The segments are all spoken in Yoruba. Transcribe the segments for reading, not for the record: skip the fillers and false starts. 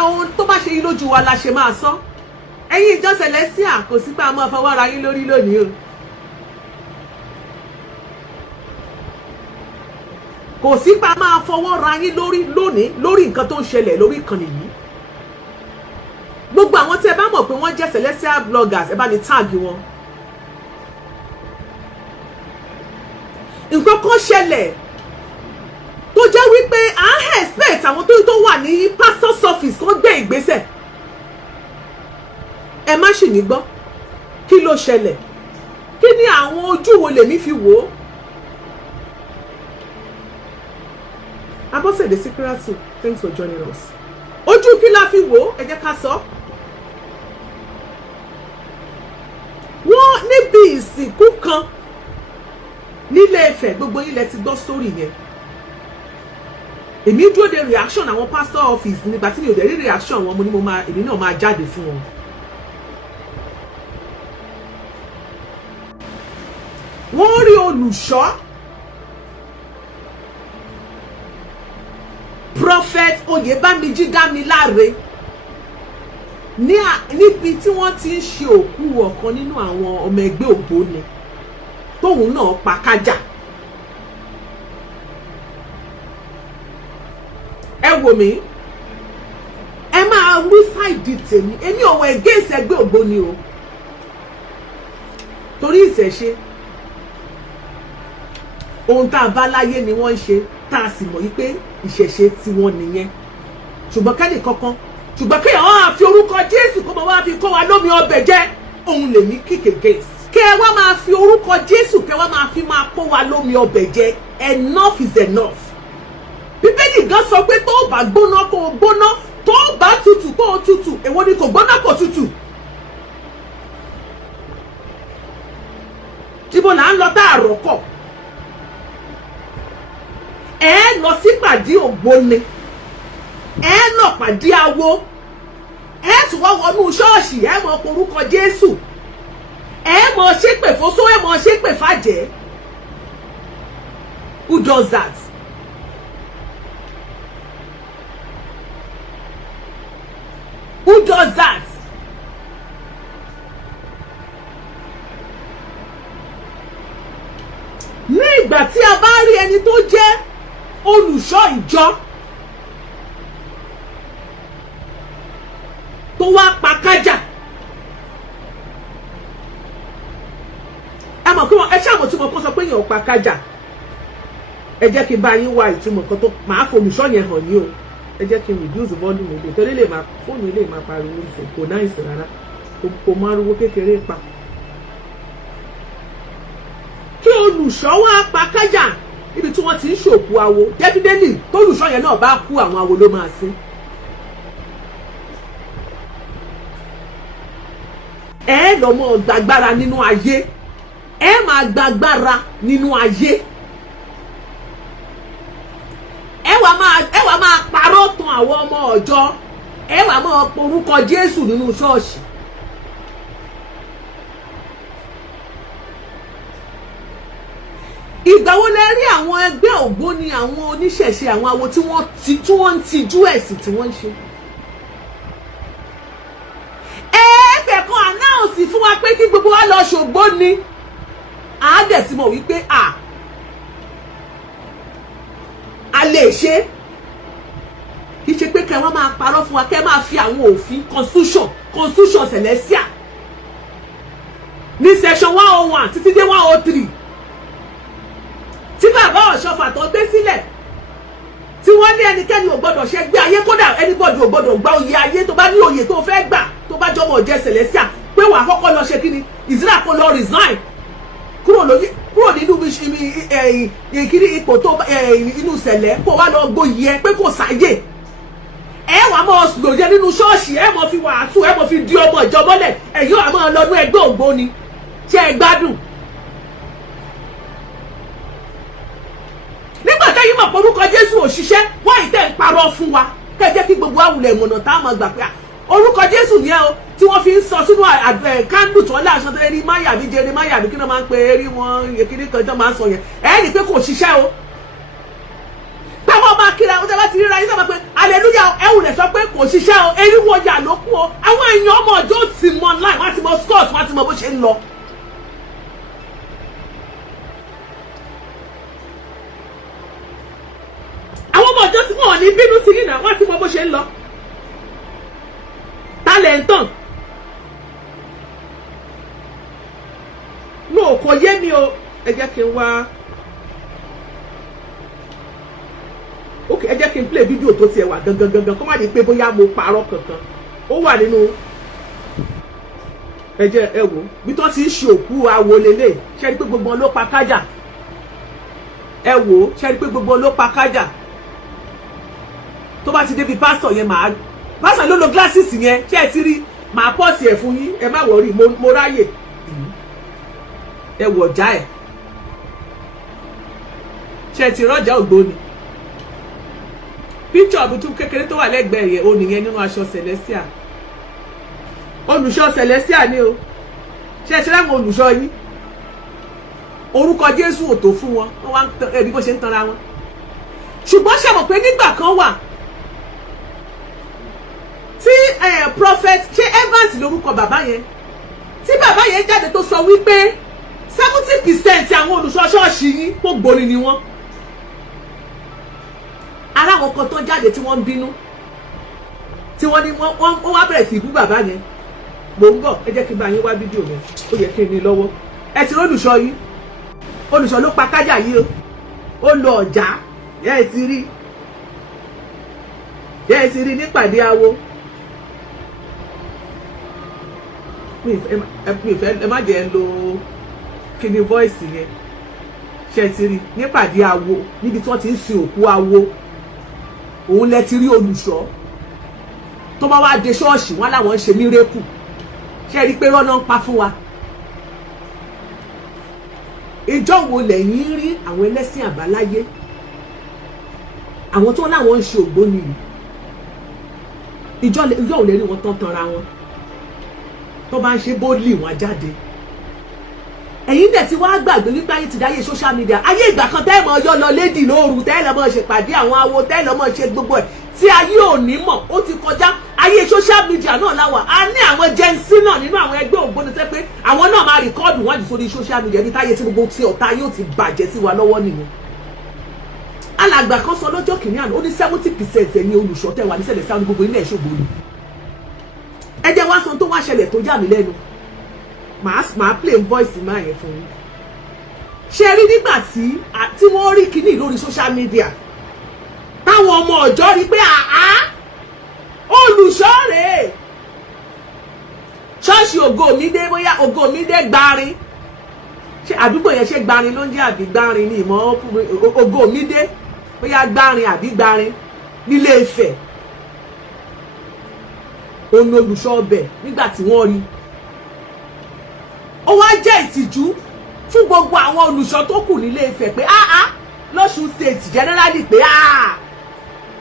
àwọn tó bá ṣe yín lójú wa la ṣe máa sọ ẹ̀yin ìjọ Celestial kò sí pé a máa fọwọ́ ra yín lórí lónìí o kò sí pé a máa fọwọ́ ra yín lórí lónìí lórí nǹkan tó ń ṣẹlẹ̀ lórí ìkànnì yìí gbogbo àwọn tí ẹ bá mọ̀ pé wọ́n jẹ́ Celestial bloggers ẹ bá ní táàgì wọn nǹkan kan ṣẹlẹ̀ tó jẹ́ wípé à ń expect àwọn tó wà ní pastor's office kó gbé ìgbésẹ̀ ẹ má ṣì ní gbọ́ kí ló ṣẹlẹ̀ kí ni àwọn ojú wo lèmi fi wò ó Abọ́sẹ̀dé Síkírátù thanks for joining us ojú kí la fi wò ó ẹ jẹ́ ká sọ wọ́n níbi ìsìnkú kan nílé Ifẹ̀ gbogbo ilẹ̀ ti gbọ́ sórí yẹn èmi dúró de reaction àwọn pastor office nígbà tí mi ò dẹ̀ rí reaction wọn mo ní èmi náà máa jáde fún wọn. wọ́n rí olùṣọ́ prophet Oyèbámijí Dámiláre níbi tí wọ́n ti ń ṣe òkú ọ̀kan nínú àwọn ọmọ ẹgbẹ́ ògbóni tóun náà pa kájà. ẹ wò mí ẹ máa wí sáìdì tèmi èmi ò wọ ẹgbẹ́ ìṣẹ́gbẹ́ ògbóni o torí ìṣẹ̀ṣe ohun tá a bá láyé ni wọ́n ń ṣe tá a sì mọ̀ wípé ìṣẹ̀ṣe tiwọn nìyẹn ṣùgbọ́n kẹ́ni kankan ṣùgbọ́n kéèyàn á fi orúkọ Jésù kó máa wá fi kó wa lómi ọbẹ̀ jẹ́ òun lèmi kíkèké kẹ́ ẹ wá máa fi orúkọ Jésù kẹ́ ẹ wá máa fi máa kó wa lómi ọbẹ̀ jẹ́ enough is enough. Bíbélì gan sọ pé tó bá gbóná kó o gbóná tó bá tutù kó o tutù èwo ni kò gbóná kò tutù. Ibo là ń lọ tá àròkọ ẹ lọ sí pàdé ògbóni ẹ lọ pàdé awo ẹ tún wá wọnú ṣọ́ọ̀ṣì ẹ mọ orúkọ Jésù ẹ mọ ṣépè fóṣó ẹ mọ ṣépè fàjẹ́. Who does that? Who does that? Ní ìgbà tí a bá rí ẹni tó jẹ́ olùṣọ́ ìjọ tó wá pa kájà ẹ mọ̀ pé ẹ ṣàmọ̀ tí mo kọ́ sọ pé èèyàn pa kájà ẹ jẹ́ kí n bá yín wá ìtumọ̀ kan tó máa folùṣọ́ yẹn hàn yín o ẹ jẹ́ kí n reduce volume èdè torí lè máa fóònù ilé máa pariwo ìfẹ́ kò náà ìsìn rárá kò máa ariwo kékeré pa. Kí olùṣọ́ wá pa kájà níbi tí wọ́n ti ń ṣòkú awo definitely tólùṣọ́ yẹn náà bá kú àwọn awo ló máa sin. ẹ lọ mọ gbàgbára nínú ayé ẹ máa gbàgbára nínú ayé ẹ wá máa parọ́ tàn àwọn ọmọ ọ̀jọ́ ẹ wá máa porúkọ Jésù nínú ṣọ́ọ̀ṣì. Ìgbà wo lẹ rí àwọn ẹgbẹ́ ògbóni àwọn oníṣẹ̀ṣe àwọn awo tí wọ́n ń tijú ẹ̀sìn tí wọ́n ń ṣe. Ẹ̀ẹ́fẹ̀ kan announce fún wa pé kí gbogbo wa lọ ṣògbóni àádẹ́ tí mo wí pé a lè ṣe kì í ṣe pé kẹ́ wọ́n máa parọ́ fún wa kẹ́ máa fi àwọn òfin constitution Celestial ní section 101 títí dé 103 tí bàbá Ọ̀ṣọ́fà tó gbé sílẹ̀ tí wọ́n ní ẹnikẹ́ni ò gbọ́dọ̀ ṣe gbé ayé kódà anybody ò gbọ́dọ̀ gba oyè ayé tó bá ní oyè tó fẹ́ gbà tó bá jọmọ ọ̀jẹ̀ Celestial pé wàá kọ́kọ́ lọ ṣe kí ni ìsìlá kó lọ resign kúrò nínú ìkíní ipò tó inú sẹ̀lẹ̀ kó wá lọ gboyè ẹ pé kò sáyè ẹ wàá mọ lòdì nínú ṣọ́ọ̀ṣì ẹ mọ fi wàásù ẹ mọ fi di ọmọ ìjọ mọ́lẹ̀ ẹ̀yọ́ àmọ́ lọ́dún ẹgbẹ́ ògbóni ṣe é gbádùn. Nígbà tẹ́yìn mọ̀ pé orúkọ Jésù ò ṣiṣẹ́ wọ́n ìtẹ́ ń parọ́ fún wa kẹ́jẹ́ kí gbogbo àwùlẹ̀ ìmọ̀nà tá a máa gbà pé orúkọ Jésù ni ẹ o tí wọ́n fi ń sọ sínú kándù tó láṣọ tó rí máyà bí jẹrí máyà bí kí wọ́n máa ń pe eré wọn èkìní kan tó máa ń sọ yẹn ẹ rí i pé kò ṣiṣẹ́ o. Táwọn máa kíra ó bá ti ríra yín sábà pé hallelujah ẹ wù lẹ̀ sọ pé kò ṣiṣẹ́ o eriwo ọjà ló kú o àwọn èèyàn ọmọ ọjọ́ ti mọ online wọ́n ti mọ scores wọ́n ti mọ bó ṣe ń lọ. àwọn ọmọ ọjọ́ tí wọ́n ní bínú sí yìí náà wọ́n ti mọ bó ṣe ń lọ. talenton no kò yé mi o ẹ jẹ́ kí n wá. ok ẹ jẹ́ kí n play fídíò tó tiẹ̀ wà gangan kó má di pé bóyá mo parọ́ kankan ó wà nínú ẹ jẹ́ ẹ wò bí tó ti ń ṣe òkú awo lélẹ̀ ṣe rí pé gbogbo ló pa kájà ẹ wò ṣe rí pé gbogbo ló pa kájà tó bá ti débi pásítọ̀ yẹn màá pásítọ̀ ló lo glasses yẹn ṣé ẹ ti rí màá pọ́ọ̀sì ẹ̀ fún yín ẹ má wọrí mo ráyè ẹ wò ọ̀já ẹ̀ ṣé ẹ ti rọ́jà ògbóni picture butu kékeré tó wà lẹ́gbẹ̀ẹ́ yẹn ó nìyẹn nínú aṣọ celestial olùṣọ́ celestial ni o ṣe ti láwọn olùṣọ́ yín orúkọ Jésù ò tó fún wọn wọ́n wá ẹbí bó ṣe ń tanra wọn ṣùgbọ́n ṣe mọ̀ pé nígbà kan wà tí prophet ṣe Evans lórúkọ bàbá yẹn tí bàbá yẹn jáde tó sọ wípé 70% àwọn olùṣọ́ ṣọ́ọ̀ṣì yín kó gbóni ni wọ́n ara àwọn kan tó jáde tí wọ́n ń bínú tí wọ́n ní wọ́n wá bẹ̀rẹ̀ sí ìbú bàbá yẹn mò ń bọ̀ ẹ jẹ́ kí n bá yín wá fídíò yẹn ó yẹ kí n ní lọ́wọ́ ẹ ti rólùṣọ́ yìí olùṣọ́ ló pa kájà yìí o ó lọ ọ̀já yẹ́ ẹ ti rí nípàdé awo mi ìfẹ́ ẹ má jẹ́ ń lo kíni voice yẹn ṣe ti rí nípàdé awo níbi tí wọ́n ti ń sin òkú awo òun lẹ ti rí olùṣọ́ tó bá wá dé ṣọ́ọ̀ṣì wọn láwọn ń ṣe mírèkù ṣe rí pé rọ́nà ń pa fún wa. ìjọ wo lẹ́yìn rí àwọn ẹlẹ́sìn àbáláyé àwọn tó láwọn ń ṣe ògbóni yìí ìjọ ò lè rí wọn tán tanra wọn tó bá ń ṣe bóòlì wọn jáde. ẹ̀yin dẹ̀ ti wá gbàgbé wípé ayé ti dáyé social media ayé ìgbà kan tẹ́ mọ̀ yọ lọ lédì lóru tẹ́ lọ mọ̀ ṣèpàdé àwọn awo tẹ́ lọ mọ̀ ṣe gbogbo ẹ̀ tí ayé ò ní mọ̀ ó ti kọjá ayé social media náà láwà á ní àwọn Gen Z náà nínú àwọn ẹgbẹ́ ògbóni tẹ́ pé àwọn náà máa rìkọ́ọ̀dù wọ́n jù sórí social media bí táyé tí gbogbo tí ọ̀tá yóò ti bàjẹ́ sí wa lọ́wọ́ nìyẹn. alàgbà kan sọ lọ́jọ́ kìíní àná ó ní 70% ẹ̀yin olùṣọ́ tẹ́ wà ní ṣẹlẹ̀ sáwọn gbogbo ilẹ̀ ṣògbóni. ẹ jẹ́ wá sọ tó wá ṣẹlẹ̀ tó yà mí lẹ́nu màá play voice máa yẹn fún yín. ṣe rí nígbà tí wọ́n rí kíní lórí social media táwọn ọmọ ọ̀jọ́ rí pé olùṣọ́ rèé ṣọ́ọ̀ṣì Ògòmídé bóyá Ògòmídé Gbarin ṣe àdúgbò yẹn ṣe Gbarin ló ń jẹ́ àbí Gbarin ní ìmọ̀ Ògòmídé bóyá Gbarin àbí Gbarin nílé Ifẹ̀ òun olùṣọ́ ọbẹ̀ nígbà tí wọ́n rí ó wá jẹ́ ìtìjú fún gbogbo àwọn olùṣọ́ tó kù nílé Ifẹ̀ pé lọ́ṣùn state generally pé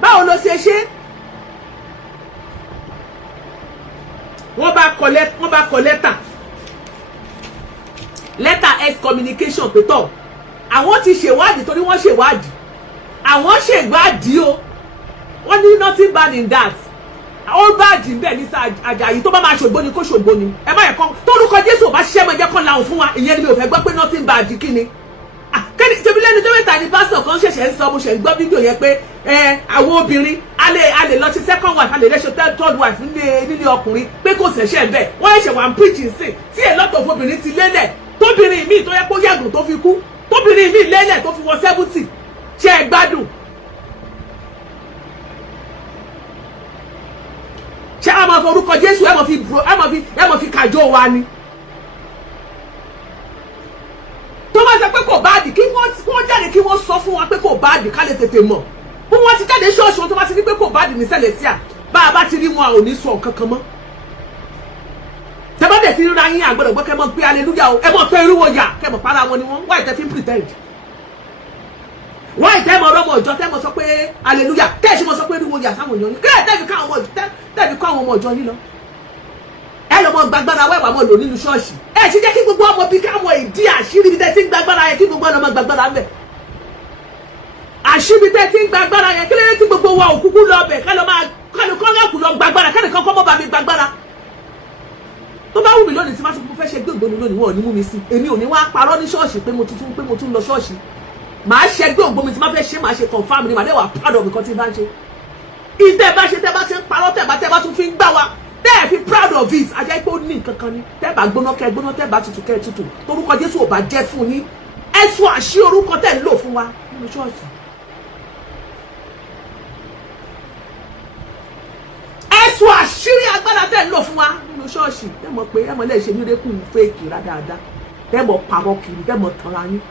báwo ló ṣe ṣe wọ́n bá kọ lẹ́tà excommunication pé tọ̀ àwọn ti ṣèwádìí torí wọ́n ṣèwádìí àwọn ṣèwádìí o wọ́n ní nothing bad in that ó báàdì ń bẹ̀ ní Àjàyí tó bá máa ṣògbóni kó ṣògbóni ẹ má yẹ kán tórúkọ Jésù ò bá ṣiṣẹ́ mọ́ ẹjẹ́ kan láwọn fún wa ìyẹn ni mi ò fẹ́ gbọ́ pé nothing bad kí ni. kẹ́ni tẹ́bi lẹ́nu tó mẹ́ta ni pásítọ̀ kan ṣẹ̀ṣẹ̀ ń sọ mo ṣẹ̀ ń gbọ́ fídíò yẹn pé àwọn obìnrin a lè lọ sí second wife a lè lẹ́ṣọ third wife nílé ọkùnrin pé kò ṣẹ̀ṣẹ̀ bẹ́ẹ̀ wọ́n ṣẹ̀ṣẹ̀ wà ń preach sí tí ẹ̀ lọ́tọ̀ obìnrin ti lélẹ̀ tóbìnrin míì tó yẹ kó yàgùn tó fi kú tóbìnrin míì lélẹ̀ tó fi wọ 70 ṣe é gbádùn. ṣé a máa forúkọ Jésù ẹ máa fi kàjọ wa ni. tó bá sọ pé kò báàdì kí wọ́n jáde kí wọ́n sọ fún wa pé kò báàdì ká lè tètè mọ̀ bí wọ́n ti jáde ṣọ́ọ̀ṣì wọn tó bá ti rí pé kò báàdì ní Celestial bá a bá ti rí wọn a ò ní sọ nǹkan kan mọ́. tẹ́ bá dẹ̀ ti ríra yín àgbọ̀dọ̀ gbọ́ kẹ́ mọ̀ pé hallelujah o ẹ mọ̀ pé irúwọ̀ yà kẹ́ mọ̀ para wọn ni wọ́n wáyé tẹ́ fi ń pretend. wáyé tẹ́ mọ̀ ọlọ́mọ ọjọ́ tẹ́ mọ̀ sọ pé hallelujah tẹ́ ẹ̀ ṣe mọ̀ sọ pé irúwọ̀ yà sáwọn èèyàn ni kẹ́ ẹ̀ tẹ́ fi ká àwọn ọmọ ọjọ́ yín lọ. ẹ lọ mọ gbàgbára wẹwà mọ lò nínú ṣọ́ọ̀ṣì ẹ ti jẹ́ kí gbogbo ọmọ bíi káwọn ìdí àṣírí bíi tẹsí gbàgbára yẹ kí gbogbo ọmọ gbàgbára ń bẹ. àṣíbi tẹ́ ti ń gba agbára yẹn kí ló dé tí gbogbo wa òkúkú lọ bẹ̀ ká lọ máa kọ́ni kọ́ńgàkù lọ gba agbára kẹ́ni kankan mọ́ bá mi gba agbára. Tó bá wù mí lónìí tí má sọ pé mo fẹ́ ṣe gbé ògbóni lónìí wọn ò ní mú mi sí èmi ò ní wá parọ́ ní ṣọ́ọ̀ṣì pé mo tún lọ ṣọ́ọ̀ṣì màá ṣe gbé ògbómi tí má fẹ́ ṣe màá ṣe confam ni màá dé wà proud of nǹkan tí bá ń ṣe. ìtẹ́ bá ṣe tẹ́ bá ti ń parọ́ tẹ́ bá tún fi ń gbá wa tẹ́ ẹ̀ fi proud of it ajá pé ó ní nǹkan kan ni tẹ́ bá gbóná kẹ́ gbóná tẹ́ bá tutù kẹ́ tutù torúkọ Jésù ò bá jẹ́ fún yín ẹ sọ àṣì orúkọ tẹ́ ń lò fún wa nínú ṣọ́ọ̀ṣì. ẹ sọ àṣírí agbára tẹ́ ń lò fún wa nínú ṣọ́ọ̀ṣì tẹ́ mọ̀ pé ẹ mọ̀ lè ṣe mírèkù fèkì rádáadáa tẹ́ mọ̀ parọ́ kiri tẹ́ mọ̀ tanra yín.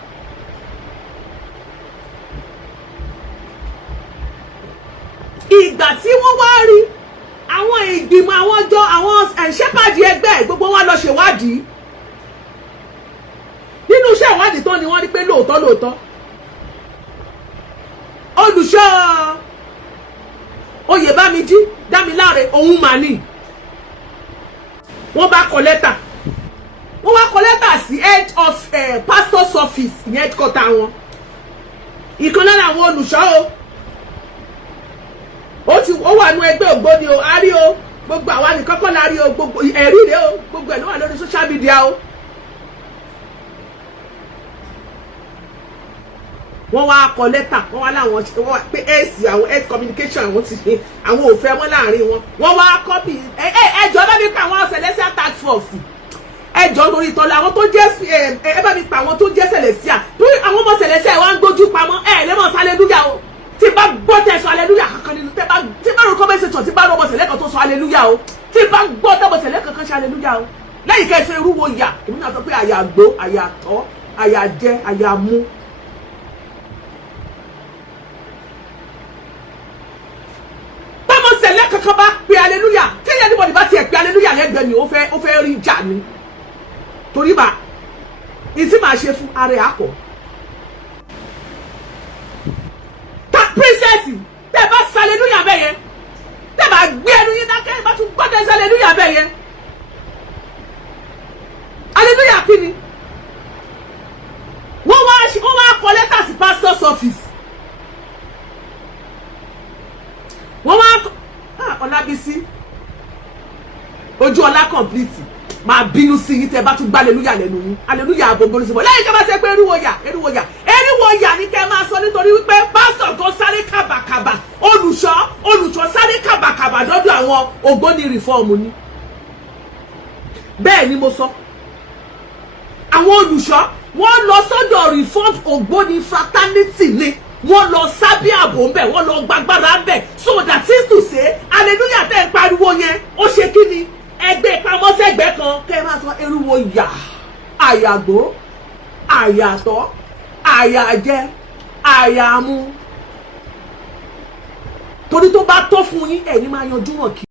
ìgbà tí wọ́n wá rí àwọn ìgbìmọ̀ àwọn ọjọ́ àwọn ṣẹ́pàdì ẹgbẹ́ gbogbo wọn lọ ṣèwádìí nínú iṣẹ́ ìwádìí tán ni wọ́n rí pé lóòótọ́ olùṣọ́ Oyèbámijí Dámiláre òun mà ní wọ́n bá kọ lẹ́tà sí head of pastor's office ní headquarter wọn ìkan lára àwọn olùṣọ́ ó wà nú ẹgbẹ́ ògbóni o a rí o gbogbo àwa nìkan kọ́ la rí o gbogbo ẹ̀rí rẹ̀ o gbogbo ẹ̀ ló wà lórí social media o. wọ́n wá kọ lẹ́tà wọ́n wá láwọn pé èsì àwọn health communication àwọn ti ṣe àwọn òfin ẹmọ́ láàrin wọn wọ́n wá kọ́pì ẹjọ́ bá mi pa àwọn celestial task force ẹjọ́ lórí ìtọ́lá àwọn tó jẹ́ ẹ bá mi pa àwọn tó jẹ́ celestial torí àwọn ọmọ celestial wa ń gbójú pamọ́ lẹ́mọ̀ hallelujah o tí bá gbọ́ tẹ̀ sọ hallelujah kankan nínú tí bá rò kọ́mẹ́sẹ̀tọ̀ tí bá rò ọmọ sẹ̀lẹ̀ kan tó sọ hallelujah o tí bá gbọ́ tẹ̀bọ̀ sẹ̀lẹ̀ kankan ṣe hallelujah o lẹ́yìn kẹsẹ̀ irúwo yà èmi náà sọ pé àyà gbó àyà tọ́ àyà jẹ àyà mú. bámọ̀ sẹ̀lẹ̀ kankan bá pe hallelujah tí ẹ̀yẹ́ níbo ni bá tiẹ̀ pe hallelujah lẹ́gbẹ̀ẹ́ ni ó fẹ́ rí ìjà ni torí bá ìtì máa ṣe fún ara ẹ̀ àpọ̀. princess tẹ́ bá hallelujah bẹ́ẹ̀ yẹn tẹ́ bá gbé ẹnu yín dákẹ́ bá tún gbọ́dọ̀ hallelujah bẹ́ẹ̀ yẹn hallelujah kí ni wọ́n wá kọ lẹ́tà sí pastor's office wọ́n wá Ọlábísí ojú ọlá complete máa bínú sí yín tẹ́ bá tún gbá hallelujah lẹ́nu yín hallelujah àgbègbè olùsìnbọ̀ lẹ́yìn kẹ́ bá ṣe pé eriwo yà ní kẹ́ máa sọ nítorí wípé pásítọ̀ kan sáré kàbàkàbà olùṣọ́ sáré kàbàkàbà lọ́dọ̀ àwọn ògbóni rìfọ́ọ̀mù ni bẹ́ẹ̀ ni mo sọ àwọn olùṣọ́ wọ́n lọ sọ́dọ̀ rìfọ́ọ̀mù ògbóni fraternity ni wọ́n lọ sábẹ́ ààbò ń bẹ̀ wọ́n lọ gbàgbára ń bẹ̀ so that is to say hallelujah tẹ́ ń pariwo yẹn ó ṣe kí ni ẹgbẹ́ pamọ́sẹ́gbẹ́ kan kẹ́ máa sọ eriwo yà àyàgbó àyàtọ̀ àyàjẹ àyàmú torí tó bá tọ́ fún yín ẹ̀ ní máa yanjú wọn kì í.